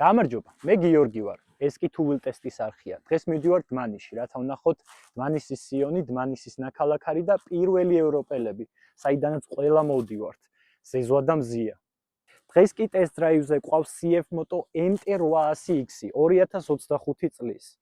გამარჯობა, მე გიორგი ვარ. ეს კი თუ ვილტესტის არხია. დღეს მივდივარ დმანისში, რათა ვნახოთ დმანისის სიონი, დმანისის ნაქალაქარი და პირველი ევროპელები, საიდანაც ყველა მოვდივართ. ზეზვა და მზია. დღეს კი ტესტ დრაივზე ყავს CF Moto MT800X 2025 წლის.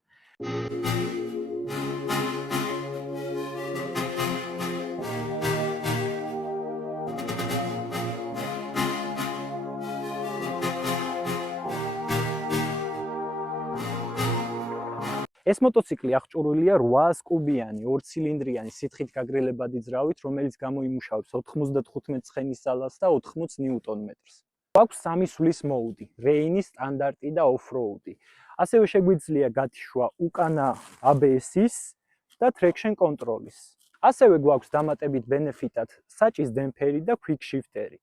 ეს მოტოციკლი აღჭურვილია 800 კუბიანი, 2 ცილინდრიანი სითხით გაგრელებადი ძრავით, რომელიც გამოიმუშავებს 95 ცხენის ძალას და 80 ნიუტონ-მეტრს. გვაქვს სამი სვლის მოუდი, რეინის, სტანდარტი და ოფროუდი. ასევე შეგვიძლია გათიშვა უკანა ABS-ის და traction control-ის. ასევე გვაქვს დამატებით ბენეფიტად საჭის დემპერი და quick shifter-ი.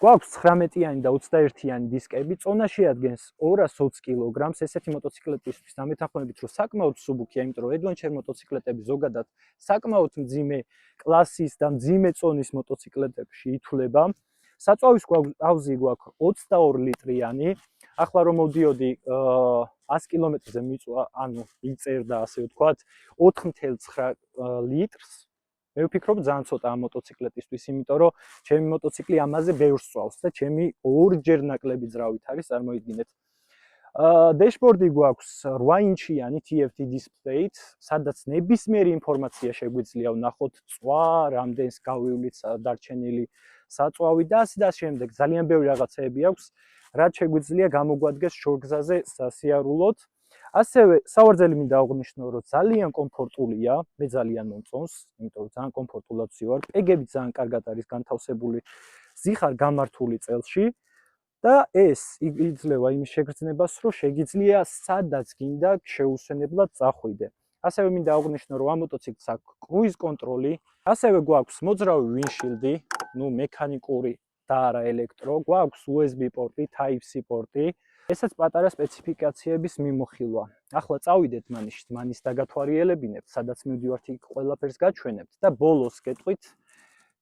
გვაქვს 19-იანი და 21-იანი დისკები, წონა შეადგენს 220 კილოგრამს, ესეთი მოტოციკლეტისთვის დამეთანხმებით, რომ საკმაოდ მსუბუქია, იმიტომ რომ adventure მოტოციკლეტები ზოგადად საკმაოდ მძიმე კლასის და მძიმე წონის მოტოციკლეტებში ითვლება. საწვავის ავზი გვაქვს 22 ლიტრიანი. ახლა რომ მოვდიოდი 100 კილომეტრზე იწერდა, ასე ვთქვათ, 4.9 litrს. მე ვფიქრობ ძალიან ცოტა ამ მოტოციკლეტისთვის, იმიტომ რომ ჩემი მოტოციკლი ამაზე ბევრს სწავს და ჩემი ორჯერ ნაკლები ძრავით არის, წარმოიდგინეთ. დეშბორდი გვაქვს 8 ინჩიანი TFT დისპლეით, სადაც ნებისმიერი ინფორმაცია შეგვიძლია ვნახოთ, წვა, რამდენს გავივლით, დარჩენილი საწვავი და ასე და შემდეგ. ძალიან ბევრი რაღაცეები აქვს, რაც შეგვიძლია გამოგვადგეს შორგზაზე სასიარულოდ. ასევე სავარძელი მინდა აღვნიშნო, რომ ძალიან კომფორტულია, მე ძალიან მომწონს, იმიტომ რომ ძალიან კომფორტულად ვზივარ. პეგები ძალიან კარგად არის განთავსებული, ზიხარ გამართული წელში და ეს იძლევა იმის შეგრძნებას, რომ შეგიძლია სადაც გინდა შეუსვენებლად წახვიდე. ასევე მინდა აღვნიშნო, რომ ამ მოტოციკლს აქვს კრუიზ კონტროლი, ასევე გვაქვს მოძრავი ვინშილდი, მექანიკური და არა ელექტრო, გვაქვს USB პორტი, Type-C პორტი. ესაც პატარა სპეციფიკაციების მიმოხილვა. ახლა წავიდეთ დმანის დაგათვალიერებინებთ, სადაც მივდივართ იქ ყველაფერს გაჩვენებთ და ბოლოს გეტყვით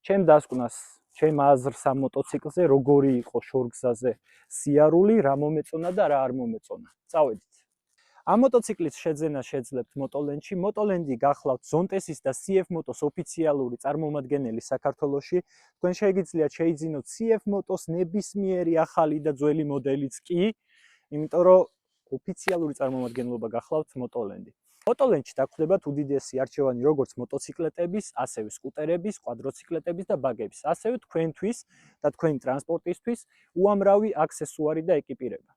ჩემ დასკვნას, ჩემ აზრს ამ მოტოციკლზე, როგორი იყო შორგზაზე სიარული, რა მომეწონა და რა არ მომეწონა. წავედით. ამ მოტოციკლის შეძენა შეძლებთ Motoland-ში. Motoland-ი გახლავთ Zontes's და CF Motos ოფიციალური წარმომადგენელი საქართველოში. თქვენ შეგიძლიათ შეიძინოთ CF Motos ნებისმიერი ახალი და ძველი მოდელიც კი, იმიტომ რომ ოფიციალური წარმომადგენლობა გახლავთ Motoland-ი. Motoland-ში დაგხვდებათ უდიდესი არჩევანი როგორც მოტოციკლეტების, ასევე სკუტერების, კვადროციკლეტების და ბაგების, ასევე თქვენთვის და თქვენი ტრანსპორტისთვის უამრავი აქსესუარი და ეკიპირება.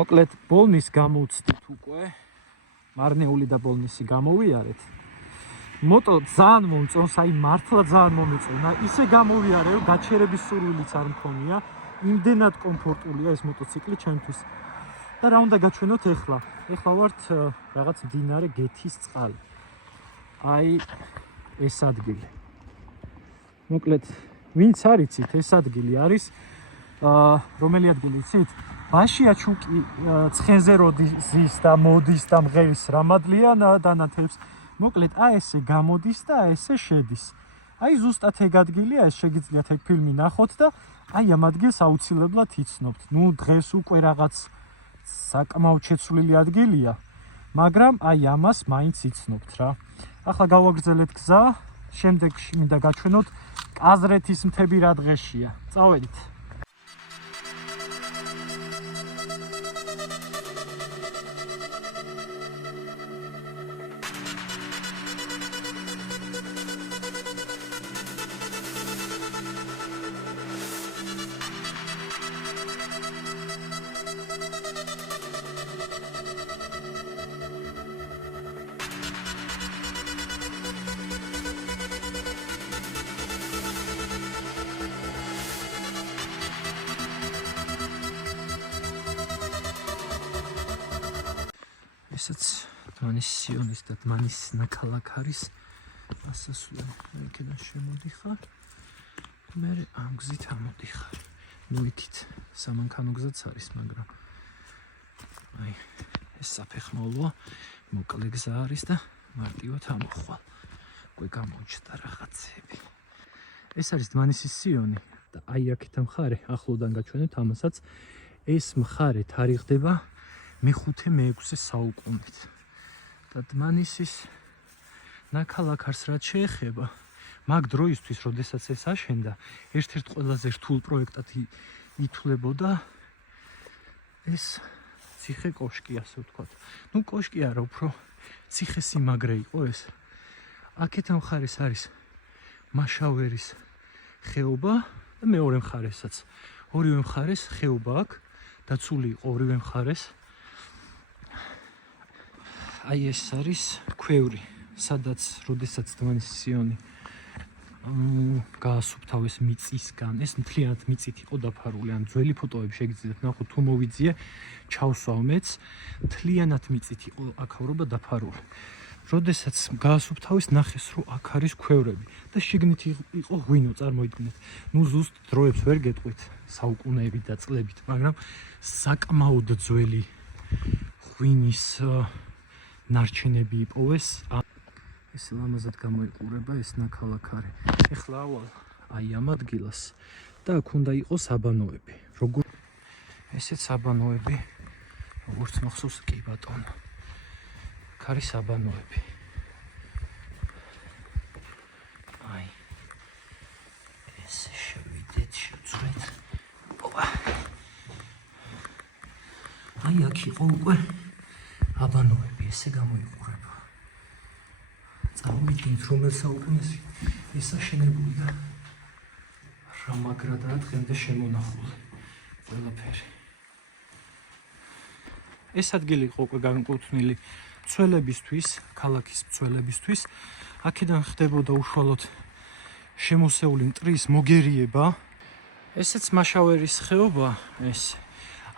მოკლედ ბოლნის გამოვცდით უკვე, მარნეული და ბოლნისი გამოვიარეთ. მოტო ძალიან მომწონს, აი მართლა ძალიან მომეწონა, ისე გამოვიარე, რომ გაჩერების სურვილიც არ მქონია, იმდენად კომფორტულია ეს მოტოციკლი ჩემთვის. და რა უნდა გაჩვენოთ ახლა? ახლა ვართ რაღაც მდინარე გეთის წყალი. აი ეს ადგილი. მოკლედ, ვინც არ იცით, ეს ადგილი არის რომელი ადგილი იცით? ბაშიაჩუკი ცხენზე როდის და მოდის და მღერის რამადლიან დანათებს. მოკლედ, აი ესე გამოდის და აი ესე შედის. აი ზუსტად ეგ ადგილია, ეს შეგიძლიათ ეგ ფილმი ნახოთ და აი ამ ადგილს აუცილებლად იცნობთ. ნუ დღეს უკვე რაღაც საკმაოდ შეცვლილი ადგილია. მაგრამ აი ამას მაინც იცნობთ რა. ახლა გავაგრძელეთ გზა, შემდეგში მინდა გაჩვენოთ კაზრეთის მთები რა დღეშია. წავედით. ესაც დმანის სიონის და დმანის ნაქალაქარის ასასვლელი. იქიდან შემოდიხარ, მე ამ გზით ამოდიხარ. ნუ ითით სამანქანო გზაც არის, მაგრამ აი ეს საფეხმავლოა, მოკლე გზა არის და მარტივად ამოხვალ. უკვე გამოჩნდა რაღაცები. ეს არის დმანის სიონი და აი აქეთ მხარე, ახლოდან გაჩვენებთ ამასაც. ეს მხარე თარიღდება მე-5-მე-6 საუკუნით. და დმანისის ნაქალაქარს რაც შეეხება, მაგ დროისთვის, როდესაც ეს აშენდა, ერთ-ერთ ყველაზე რთულ პროექტად ითვლებოდა ეს ციხე კოშკი, ასე ვთქვათ. ნუ კოშკი არა, უფრო ციხე-სიმაგრე იყო ეს. აქეთ მხარეს არის მაშავერის ხეობა და მეორე მხარესაც. ორივე მხარეს ხეობა აქვს, დაცული იყო ორივე მხარეს. აი ეს არის ქვევრი, სადაც როდესაც დმანის სიონი გაასუფთავეს მიწისგან, ეს მთლიანად მიწით იყო დაფარული. ან ძველი ფოტოები შეგიძლიათ ნახოთ, თუ მოვიძიე, ჩავსვავ მეც, მთლიანად მიწით იყო აქავრობა დაფარული. როდესაც გაასუფთავეს, ნახეს, რომ აქ არის ქვევრები და შიგნით იყო ღვინო, წარმოიდგინეთ. ნუ ზუსტ დროებს ვერ გეტყვით, საუკუნეებით და წლებით, მაგრამ საკმაოდ ძველი ღვინის ნარჩენები იპოვეს. ეს ლამაზად გამოიყურება ეს ნაქალაქარი. ეხლა ავალ აი ამ ადგილას და აქ უნდა იყოს აბანოები. როგორ ესეც აბანოები, როგორც მახსოვს, კი ბატონო. აქ არის აბანოები. აი ეს შევიდეთ, შევწვეთ. აი აქ იყო უკვე აბანოები, ესე გამოიყურება. წარმოვიდგინეთ, რომელ საუკუნეში ეს აშენებული და რა მაგრადაა დღემდე შემონახული ყველაფერი. ეს ადგილი იყო უკვე განკუთვნილი მცველებისთვის, ქალაქის მცველებისთვის. აქედან ხდებოდა უშუალოდ შემოსეული მტრის მოგერიება. ესეც მაშავერის ხეობა ეს.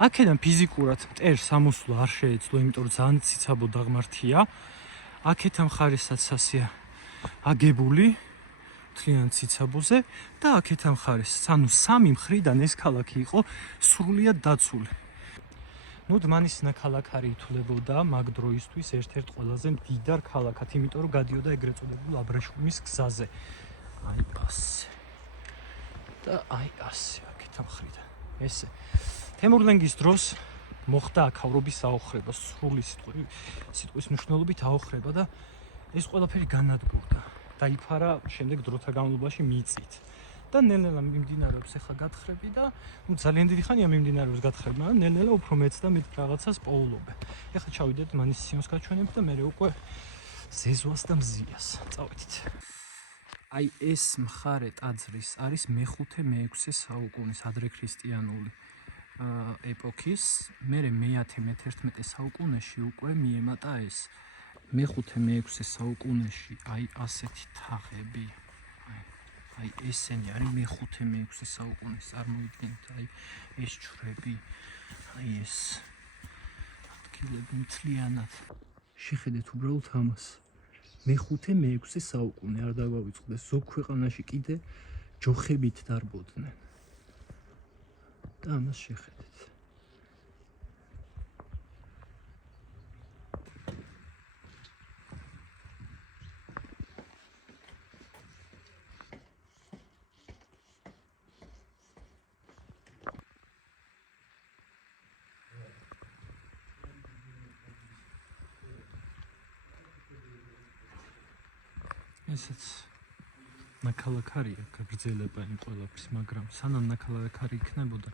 აქედან ფიზიკურად მტერს ამოსვლა არ შეეძლო, იმიტომ რომ ძალიან ციცაბო დაღმართია. აქეთ მხარესაც ასეა აგებული მთლიან ციცაბოზე და აქეთ მხარეს, ანუ სამი მხრიდან ეს ქალაქი იყო სრულიად დაცული. ნუ დმანის ნაქალაქარი ითვლებოდა მაგ დროისთვის ერთ-ერთ ყველაზე მდიდარ ქალაქად, იმიტომ რომ გადიოდა ეგრეთ წოდებულ აბრეშუმის გზაზე. აი ასე. და აი ასე აქეთ მხრიდან. ესე თემურლენგის დროს მოხდა აქავრობის აოხრება, სრული სიტყვის მნიშვნელობით აოხრება და ეს ყველაფერი განადგურდა. დაიფარა შემდეგ დროთა განმავლობაში მიწით. და ნელ-ნელა მიმდინარეობს ახლა გათხრები და ნუ ძალიან დიდი ხანია მიმდინარეობს გათხრები, მაგრამ ნელ-ნელა უფრო მეც და მეტ რაღაცას პოულობენ. ახლა ჩავიდეთ დმანის სიონს გაჩვენებთ და მე უკვე ზეზვას და მზიას. წავედით. აი ეს მხარე ტაძრის არის მე-5-მე-6 საუკუნის ადრექრისტიანული ეპოქის, მერე მე-10-მე-11 საუკუნეში უკვე მიემატა ეს. მე-5-მე-6 საუკუნეში აი ასეთი თაღები. აი ესენი არის მე-5-მე-6 საუკუნის, წარმოიდგინეთ, აი ეს ჯვრები, აი ეს ადგილები მთლიანად. შეხედეთ უბრალოდ ამას. მე-5-მე-6 საუკუნე არ დაგვავიწყდეს, ზოგ ქვეყანაში კიდე ჯოხებით დარბოდნენ. და ამას შეხედეთ. ესეც ნაქალაქარია გაგრძელება იმ ყველაფრის, მაგრამ სანამ ნაქალაქარი იქნებოდა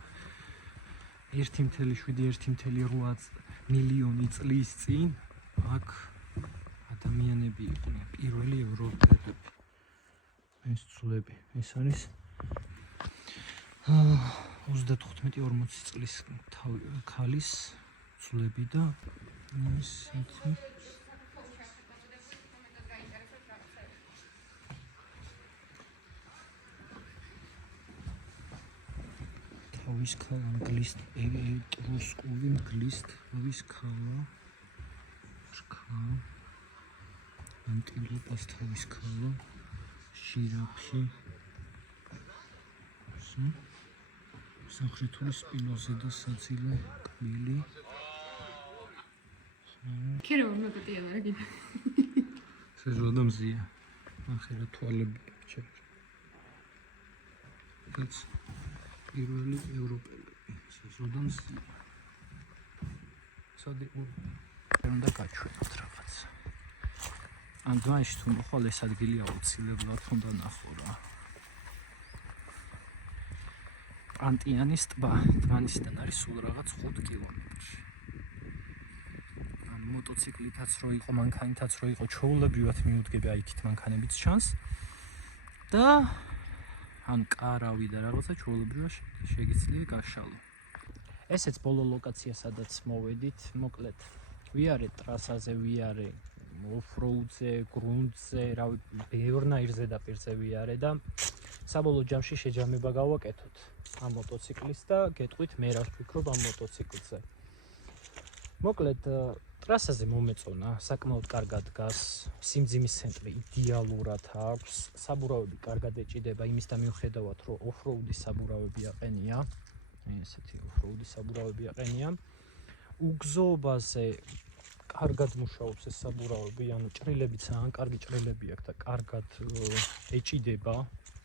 1.7-1.8 მილიონი წლის წინ აქ ადამიანები იყვნენ პირველი ევროპელები. ეს ძვლები, ეს არის 35-40 წლის ქალის ძვლები და ისეთი თავის ქალა მგლის ეტრუსკული მგლის თავის ქალა რქა ანტილოპას თავის ქალა ჟირაფი სამხრეთული სპილოზე და საძილე კბილი ქერო მოკოტია მაგიდა სეზონამზია ახლა თვალები ჩერჩ ეს პირველი ევროპელები სეზონამზია სადი უნდა გაჩვენოთ რაღაც ან დღეში თუ მოხვალ ეს ადგილი აუცილებლად უნდა ნახო რა ანტიანის ტბა დმანისიდან არის სულ რაღაც 5 კილომეტრში ან მოტოციკლითაც რო იყო მანქანითაც რო იყო ჩვეულებრივად მიუდგები აი იქით მანქანებიც ჩანს და ან კარავი და რაღაცა ჩვეულებრივად შეგიძლია გაშალო ესეც ბოლო ლოკაცია სადაც მოვედით მოკლედ ვიარე ტრასაზე ვიარე ოფროუდზე გრუნტზე რავი ბევრნაირ ზედაპირზე ვიარე და საბოლოო ჯამში შეჯამება გავაკეთოთ ამ მოტოციკლის და გეტყვით მე რა ვფიქრობ ამ მოტოციკლზე. მოკლედ ტრასაზე მომეწონა, საკმაოდ კარგად დგას, სიმძიმის ცენტრი იდეალურად აქვს, საბურავები კარგად ეჭიდება იმის და მიუხედავად რომ ოფროუდის საბურავები აყენია, ესეთი ოფროუდის საბურავები აყენია. უგზოობაზე კარგად მუშაობს ეს საბურავები, ანუ ჭრილებიც ძალიან კარგი ჭრილები აქვს და კარგად ეჭიდება.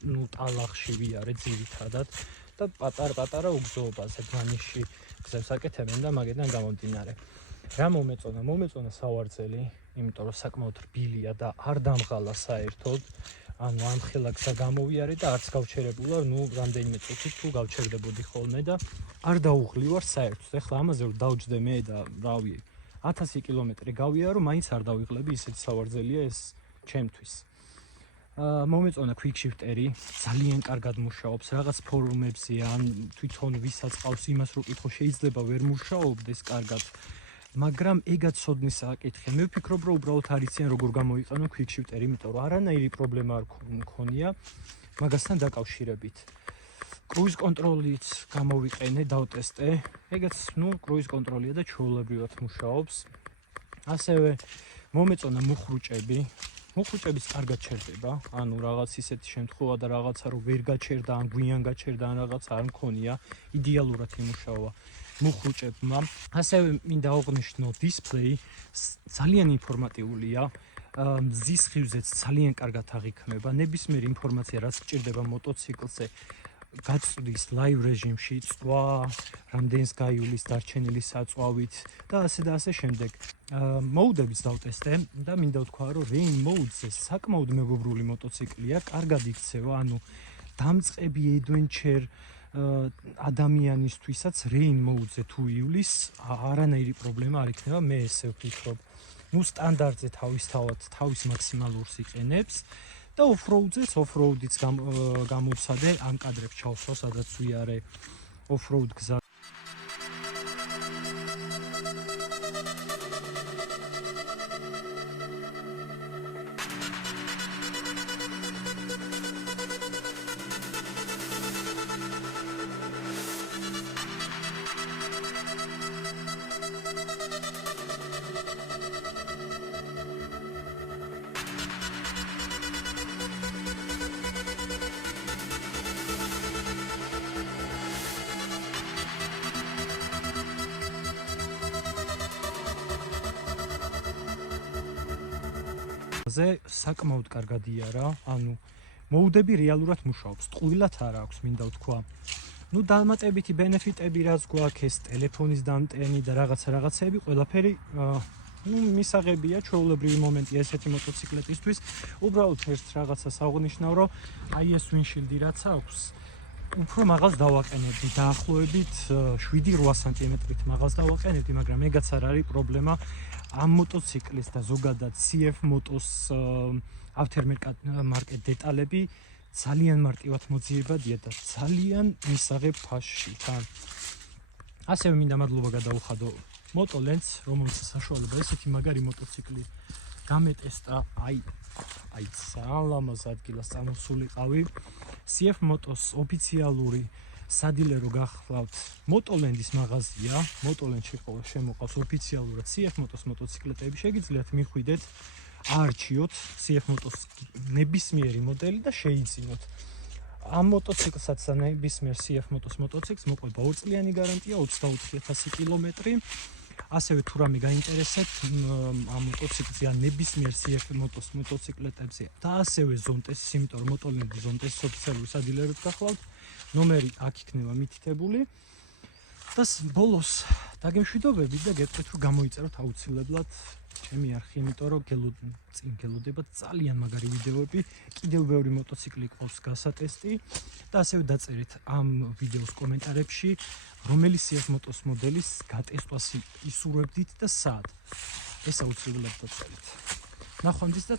ნუ ტალახში ვიარე ძირითადად და პატარ-პატარა უგზოობაზე დმანიში გზებს აკეთებენ და მაგედან გამომდინარე. რა მომეწონა? მომეწონა სავარძელი, იმიტომ რომ საკმაოდ რბილია და არ დამღალა საერთოდ. ანუ ამხელა გზა გამოვიარე და არც გავჩერებულა, ნუ რამდენიმე წუთით თუ გავჩერდებოდი ხოლმე და არ დაუღლივარ საერთოდ. ეხლა ამაზე რომ დავჯდე მე და რავი 1000 კილომეტრი გავიარო, მაინც არ დავიღლები, ისეთი სავარძელია ეს ჩემთვის. მომეწონა quick shifter-ი, ძალიან კარგად მუშაობს, რაღაც ფორუმებზე ან თვითონ ვისაც ყავს იმას რო კითხო, შეიძლება ვერ მუშაობდეს კარგად. მაგრამ ეგაც სოდნის საკითხი. მე ვფიქრობ, რომ უბრალოდ არიციან როგორ გამოიყენო quick shifter-ი, იმიტომ რომ არანაირი პრობლემა არ მქონია მაგასთან დაკავშირებით. კრუიზ კონტროლიც გამოვიყენე, დავტესტე. ეგაც, ნუ, კრუიზ კონტროლია და ჩვეულებრივად მუშაობს. ასევე მომეწონა მუხრუჭები. მუხრუჭებიც კარგად ჩერდება, ანუ რაღაც ისეთი შემთხვევა და რაღაცა რომ ვერ გაჩერდა, ან გვიან გაჩერდა, ან რაღაცა არ მქონია, იდეალურად იმუშავა მუხრუჭებმა. ასევე მინდა აღვნიშნო დისპლეი ძალიან ინფორმატიულია. მზის ხივზეც ძალიან კარგად აღიქმება, ნებისმიერი ინფორმაცია რაც გჭირდება მოტოციკლზე გაწვდის live რეჟიმში, წვა, რამდენს გაივლის დარჩენილი საწვავით და ასე შემდეგ. მოუდებიც დავტესტე და მინდა ვთქვა, რომ rain mode-ზე საკმაოდ მეგობრული მოტოციკლია, კარგად იქცევა, ანუ დამწყები adventure ადამიანისთვისაც rain mode-ზე თუ ივლის, არანაირი პრობლემა არ იქნება, მე ესე ვფიქრობ. ნუ სტანდარტზე თავისთავად თავის მაქსიმალურს იყენებს. და ოფროუდზეც ოფროუდიც გამოვცადე ამ კადრებს ჩავსვა, სადაც ვიარე ოფროუდ გზა. ზე საკმაოდ კარგად იარა, ანუ მოუდები რეალურად მუშაობს, ტყუილად არ აქვს, მინდა ვთქვა. ნუ დამატებითი ბენეფიტები რაც გვაქვს, ეს ტელეფონის დამტენი და რაღაცეები, ყველაფერი ну მისაღებია ჩვეულებრივი მომენტია ესეთი მოტოციკლეტისთვის. უბრალოდ ერთ რაღაცას აღვნიშნავ, რომ აი ეს ვინშილდი რაც აქვს, უფრო მაღალს დავაყენებდი, დაახლოებით 7-8 სანტიმეტრით მაღალს დავაყენებდი, მაგრამ ეგაც არ არის პრობლემა. ამ მოტოციკლის და ზოგადად CF Motos aftermarket დეტალები ძალიან მარტივად მოძიებადია და ძალიან მისაღებ ფასში თან. ასევე მინდა მადლობა გადაუხადო Motolenz, რომელსაც საშუალება ესეთი მაგარი მოტოციკლი გამეტესტა, აი ძალიან ლამაზ ადგილას წამოსულიყავი. CF Motos ოფიციალური სადილერო გახლავთ Motolenz-ის მაღაზია, Motolenz-ში შემოყავს ოფიციალურად CF Motos მოტოციკლეტები, შეგიძლიათ მიხვიდეთ, აარჩიოთ CF Motos ნებისმიერი მოდელი და შეიძინოთ. ამ მოტოციკლებსაც და ნებისმიერ CF Motos მოტოციკლს მოყვება 2 წლიანი გარანტია, 24,000 კილომეტრი. ასევე თუ რამე გაინტერესებთ ამ მოტოციკლზე ან ნებისმიერ CF Motos მოტოციკლეტებზე და ასევე ზონტესის, იმიტომ რომ Motolenz ზონტესის ოფიციალური სადილეროდ გახლავთ, ნომერი აქ იქნება მითითებული. და ბოლოს დაგემშვიდობებით და გეტყვით, რომ გამოიწეროთ აუცილებლად ჩემი არხი, იმიტომ რომ წინ გელოდებათ ძალიან მაგარი ვიდეოები, კიდევ ბევრი მოტოციკლი ყავს გასატესტი და ასევე დაწერით ამ ვიდეოს კომენტარებში, რომელი CF Motos მოდელის გატესტვას ისურვებდით და სად. ეს აუცილებლად დაწერით. ნახვამდის და